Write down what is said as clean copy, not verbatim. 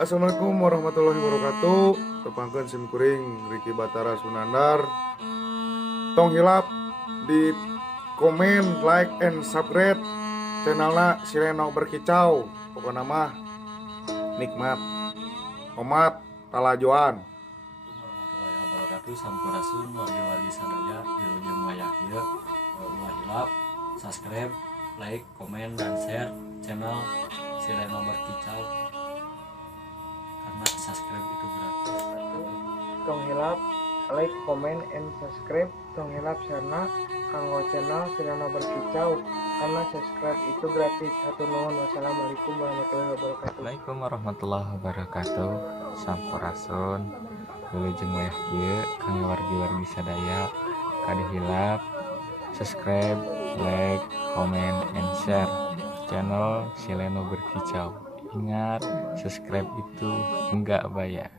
Assalamualaikum warahmatullahi wabarakatuh. Tepangkeun sim kuring Riki Batara Sunandar. Tong hilap di komen, like, and subscribe channelna Sileno Berkicau. Pokoknya mah nikmat, omat, talajuan. Warahmatullahi wabarakatuh. Sampurasun wargi-wargi sadaya wilujeng wayah ieu ulah hilap subscribe, like, komen, dan share channel Sileno Berkicau karena subscribe itu gratis. Tong hilap like, comment, and subscribe tong hilap sarna kanggo channel Sileno Berkicau karena subscribe itu gratis. Hatur nuhun. Wassalamualaikum warahmatullahi wabarakatuh. Assalamualaikum warahmatullahi wabarakatuh. Sampurasun wilujeng wayah ieu kangge wargi-wargi sadaya kade hilap subscribe, like, comment, and share channel Sileno Berkicau. Ingat, subscribe itu enggak bayar.